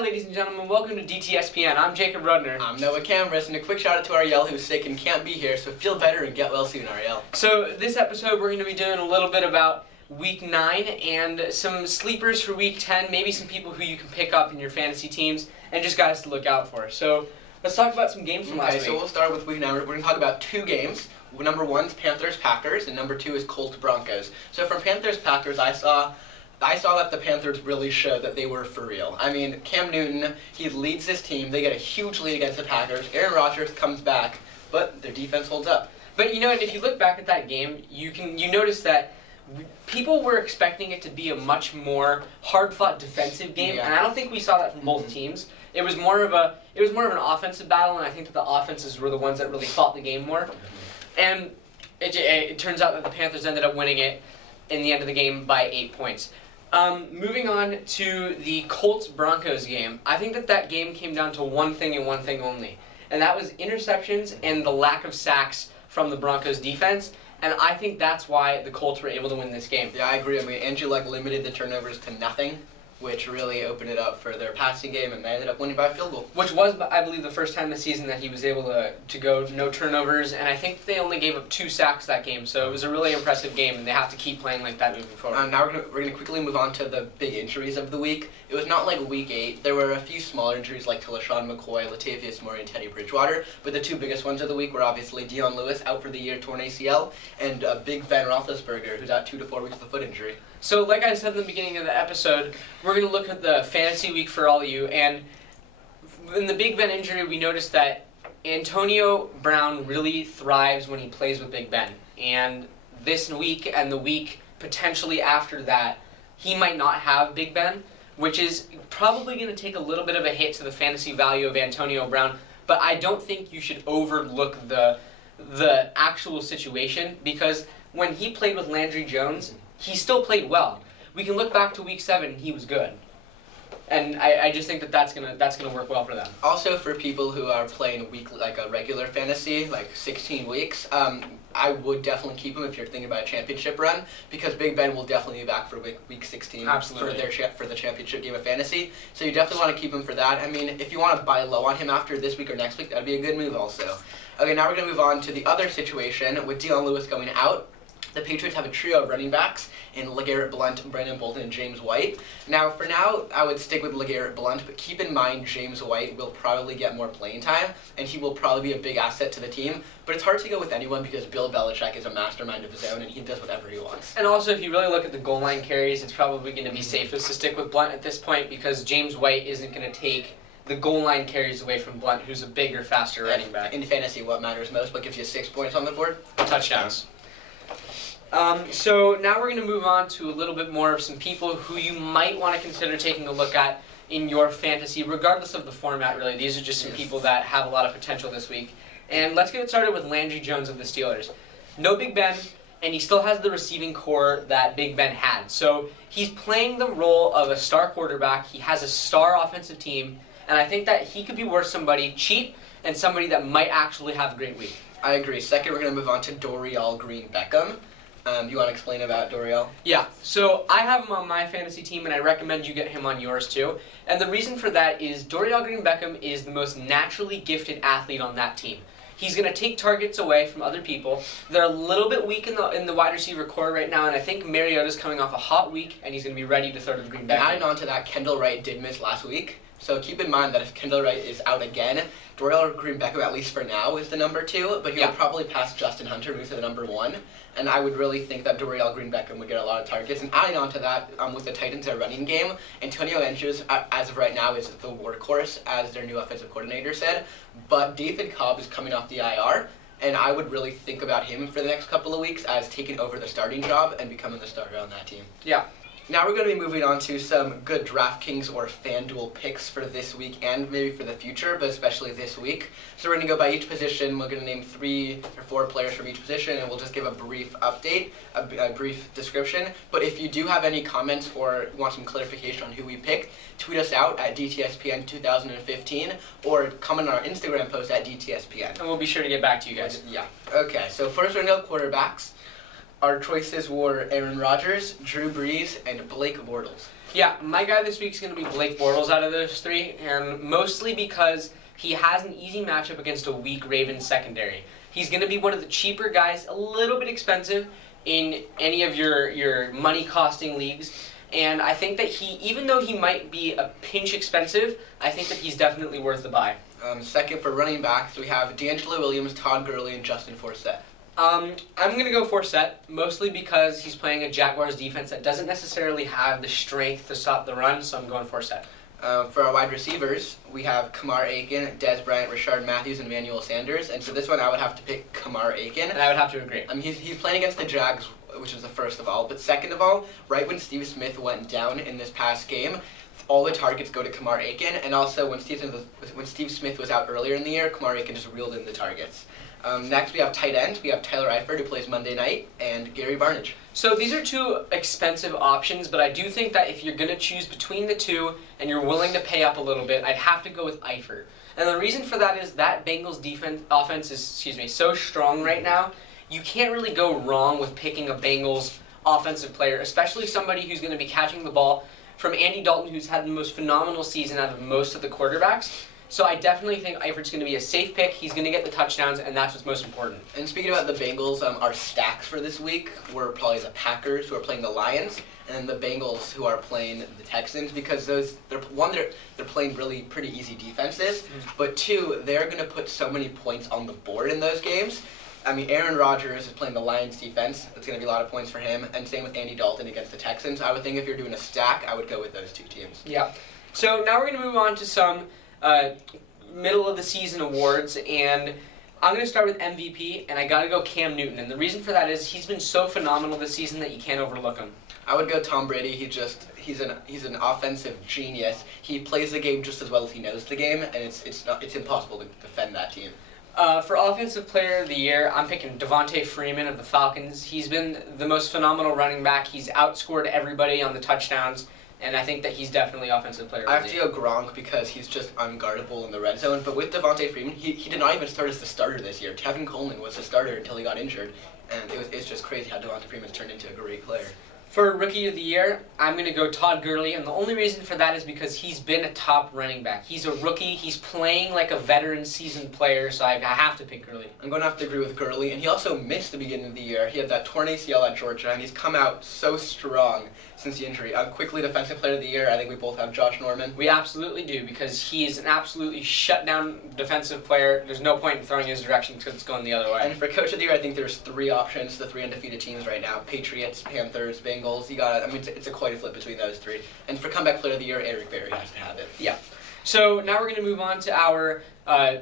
Hi ladies and gentlemen, welcome to DTSPN. I'm Jacob Rudner. I'm Noah Cambrus, and a quick shout out to Ariel who's sick and can't be here, so feel better and get well soon, Ariel. So this episode we're going to be doing a little bit about Week 9 and some sleepers for Week 10, maybe some people who you can pick up in your fantasy teams, and just guys to look out for. So let's talk about some games from last week. Okay, so we'll start with Week 9. We're going to talk about two games. Number 1 is Panthers-Packers, and number 2 is Colts-Broncos. So from Panthers-Packers, I saw that the Panthers really showed that they were for real. I mean, Cam Newton, he leads this team. They get a huge lead against the Packers. Aaron Rodgers comes back, but their defense holds up. But you know, and if you look back at that game, you notice that people were expecting it to be a much more hard-fought defensive game, and I don't think we saw that from both teams. It was more of an offensive battle, and I think that the offenses were the ones that really fought the game more. And it turns out that the Panthers ended up winning it in the end of the game by 8 points. Moving on to the Colts-Broncos game, I think that game came down to one thing and one thing only, and that was interceptions and the lack of sacks from the Broncos defense, and I think that's why the Colts were able to win this game. Yeah, I agree. I mean, Andrew Luck limited the turnovers to nothing, which really opened it up for their passing game, and they ended up winning by a field goal. Which was, I believe, the first time this season that he was able to go no turnovers, and I think they only gave up 2 sacks that game, so it was a really impressive game, and they have to keep playing like that moving forward. Now we're gonna quickly move on to the big injuries of the week. It was not like Week 8. There were a few smaller injuries like to LaShawn McCoy, Latavius Murray, and Teddy Bridgewater, but the 2 biggest ones of the week were obviously Dion Lewis out for the year, torn ACL, and Big Ben Roethlisberger, who's out 2 to 4 weeks with a foot injury. So like I said in the beginning of the episode, we're going to look at the fantasy week for all of you, and in the Big Ben injury, we noticed that Antonio Brown really thrives when he plays with Big Ben, and this week and the week potentially after that, he might not have Big Ben, which is probably going to take a little bit of a hit to the fantasy value of Antonio Brown, but I don't think you should overlook the actual situation, because when he played with Landry Jones, he still played well. We can look back to Week 7, he was good. And I just think that's gonna work well for them. Also, for people who are playing like a regular fantasy, like 16 weeks, I would definitely keep him if you're thinking about a championship run, because Big Ben will definitely be back for week 16. Absolutely. For the championship game of fantasy. So you definitely want to keep him for that. I mean, if you want to buy low on him after this week or next week, that'd be a good move also. Okay, now we're gonna move on to the other situation with Dion Lewis going out. The Patriots have a trio of running backs in LeGarrette Blount, Brandon Bolden, and James White. Now, for now, I would stick with LeGarrette Blount, but keep in mind James White will probably get more playing time, and he will probably be a big asset to the team. But it's hard to go with anyone because Bill Belichick is a mastermind of his own, and he does whatever he wants. And also, if you really look at the goal line carries, it's probably going to be safest to stick with Blount at this point, because James White isn't going to take the goal line carries away from Blount, who's a bigger, faster running back. In fantasy, what matters most? What gives you 6 points on the board? Touchdowns. So now we're going to move on to a little bit more of some people who you might want to consider taking a look at in your fantasy, regardless of the format, really. These are just some people that have a lot of potential this week. And let's get started with Landry Jones of the Steelers. No Big Ben, and he still has the receiving core that Big Ben had. So he's playing the role of a star quarterback. He has a star offensive team, and I think that he could be worth somebody cheap and somebody that might actually have a great week. I agree. Second, we're going to move on to Dorial Green-Beckham. You want to explain about Dorial? Yeah, so I have him on my fantasy team, and I recommend you get him on yours too. And the reason for that is Dorial Green-Beckham is the most naturally gifted athlete on that team. He's going to take targets away from other people. They're a little bit weak in the wide receiver core right now, and I think Mariota's coming off a hot week, and he's going to be ready to throw to Green-Beckham. Adding on to that, Kendall Wright did miss last week. So keep in mind that if Kendall Wright is out again, Dorial Green-Beckham, at least for now, is the number 2, but he'll probably pass Justin Hunter, move to the number 1. And I would really think that Dorial Green-Beckham would get a lot of targets. And adding on to that, with the Titans' running game, Antonio Andrews, as of right now, is the workhorse, as their new offensive coordinator said. But David Cobb is coming off the IR, and I would really think about him for the next couple of weeks as taking over the starting job and becoming the starter on that team. Yeah. Now we're going to be moving on to some good DraftKings or FanDuel picks for this week and maybe for the future, but especially this week. So we're going to go by each position. We're going to name 3 or 4 players from each position, and we'll just give a brief update, a brief description. But if you do have any comments or want some clarification on who we picked, tweet us out at DTSPN2015 or comment on our Instagram post at DTSPN. And we'll be sure to get back to you guys. Yeah. Okay, so first we're going to go quarterbacks. Our choices were Aaron Rodgers, Drew Brees, and Blake Bortles. Yeah, my guy this week is going to be Blake Bortles out of those three, and mostly because he has an easy matchup against a weak Ravens secondary. He's going to be one of the cheaper guys, a little bit expensive in any of your money-costing leagues. And I think that even though he might be a pinch expensive, I think that he's definitely worth the buy. Second, for running backs, we have D'Angelo Williams, Todd Gurley, and Justin Forsett. I'm going to go Forsett, mostly because he's playing a Jaguars defense that doesn't necessarily have the strength to stop the run, so I'm going Forsett. For our wide receivers, we have Kamar Aiken, Dez Bryant, Rashard Matthews, and Emmanuel Sanders. And for this one, I would have to pick Kamar Aiken. And I would have to agree. I mean, he's playing against the Jags, which is the first of all. But second of all, right when Steve Smith went down in this past game, all the targets go to Kamar Aiken. And also, when Steve Smith was out earlier in the year, Kamar Aiken just reeled in the targets. Next, we have tight end. We have Tyler Eifert, who plays Monday night, and Gary Barnidge. So these are two expensive options, but I do think that if you're going to choose between the two and you're willing to pay up a little bit, I'd have to go with Eifert. And the reason for that is that Bengals offense is so strong right now, you can't really go wrong with picking a Bengals offensive player, especially somebody who's going to be catching the ball from Andy Dalton, who's had the most phenomenal season out of most of the quarterbacks. So I definitely think Eifert's going to be a safe pick. He's going to get the touchdowns, and that's what's most important. And speaking about the Bengals, our stacks for this week were probably the Packers, who are playing the Lions, and then the Bengals, who are playing the Texans, because they're playing really pretty easy defenses, but two, they're going to put so many points on the board in those games. I mean, Aaron Rodgers is playing the Lions defense. It's going to be a lot of points for him, and same with Andy Dalton against the Texans. I would think if you're doing a stack, I would go with those two teams. Yeah. So now we're going to move on to some middle of the season awards, and I'm going to start with MVP, and I got to go Cam Newton. And the reason for that is he's been so phenomenal this season that you can't overlook him. I would go Tom Brady. He's an offensive genius. He plays the game just as well as he knows the game, and it's impossible to defend that team. For Offensive Player of the Year, I'm picking Devontae Freeman of the Falcons. He's been the most phenomenal running back. He's outscored everybody on the touchdowns, and I think that he's definitely Offensive Player of the Year. I have to go Gronk because he's just unguardable in the red zone. But with Devontae Freeman, he did not even start as the starter this year. Tevin Coleman was the starter until he got injured, and it's just crazy how Devontae Freeman's turned into a great player. For Rookie of the Year, I'm going to go Todd Gurley, and the only reason for that is because he's been a top running back. He's a rookie, he's playing like a veteran seasoned player, so I have to pick Gurley. I'm going to have to agree with Gurley, and he also missed the beginning of the year. He had that torn ACL at Georgia, and he's come out so strong since the injury. Quickly, Defensive Player of the Year, I think we both have Josh Norman. We absolutely do, because he is an absolutely shut-down defensive player. There's no point in throwing his direction because it's going the other way. And for Coach of the Year, I think there's three options, the three undefeated teams right now: Patriots, Panthers, Bengals. It's a coin flip between those three. And for Comeback Player of the Year, Eric Berry has to have it. Yeah. So now we're going to move on to our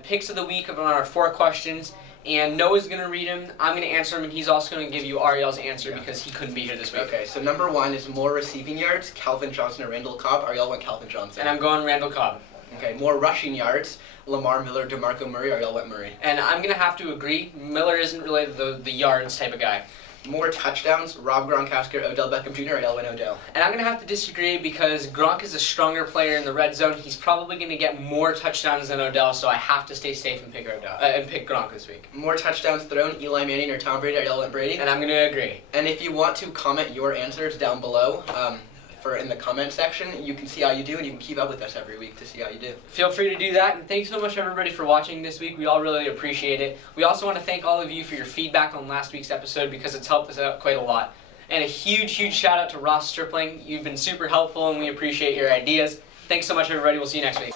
picks of the week on our 4 questions. And Noah's going to read them. I'm going to answer them, and he's also going to give you Ariel's answer because he couldn't be here this week. Okay, so number 1 is more receiving yards, Calvin Johnson or Randall Cobb. Ariel went Calvin Johnson. And I'm going Randall Cobb. Okay, more rushing yards, Lamar Miller, DeMarco Murray. Ariel went Murray. And I'm going to have to agree. Miller isn't really the yards type of guy. More touchdowns, Rob Gronkowski or Odell Beckham Jr. Ariel went Odell. And I'm going to have to disagree because Gronk is a stronger player in the red zone. He's probably going to get more touchdowns than Odell, so I have to stay safe and pick Gronk this week. More touchdowns thrown, Eli Manning or Tom Brady. Ariel went Brady. And I'm going to agree. And if you want to comment your answers down below, in the comment section, you can see how you do, and you can keep up with us every week to see how you do. Feel free to do that, and thanks so much everybody for watching this week. We all really appreciate it. We also want to thank all of you for your feedback on last week's episode because it's helped us out quite a lot. And a huge shout out to Ross Stripling. You've been super helpful, and we appreciate your ideas. Thanks so much everybody. We'll see you next week.